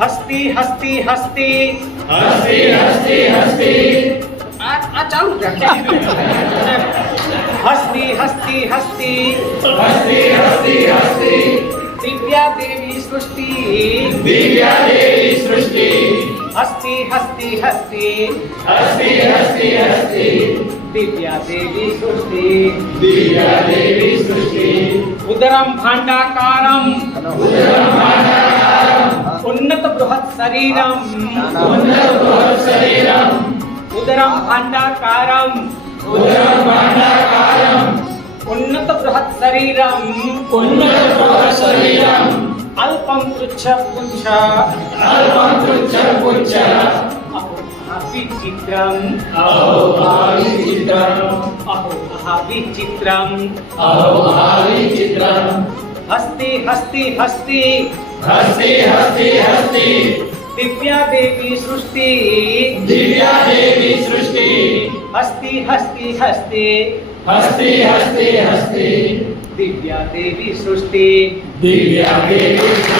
हस्ती हस्ती हस्ती। हस्ती हस्ती हस्ती। हस्ती हस्ती हस्ती। हस्ती हस्ती हस्ती। दिव्या देवी सृष्टि। दिव्या देवी सृष्टि। हस्ती हस्ती हस्ती। हस्ती हस्ती हस्ती। దివ్యాదేవి సృష్టి దివ్యాదేవి సృష్టి ఉదరం భాండాకారం ఉదరం భాండాకారం ఉన్నత బృహత్ శరీరం ఉన్నత బృహత్ శరీరం ఉదరం భాండాకారం ఉదరం ఉన్నత బృహత్ శరీరం అల్పం కృచ్ఛ పుంఛ అల్పం కృచ్ఛ विचित्रम अहोभावी चित्रम अहोभावी चित्रम अहोभावी चित्रम हस्ते हस्ते हस्ते। हस्ते हस्ते हस्ते। दिव्या देवी सृष्टि। दिव्या देवी सृष्टि। हस्ती हस्ती हस्ते। हस्ती हस्ती हस्ती। दिव्या देवी सृष्टि। दिव्या देवी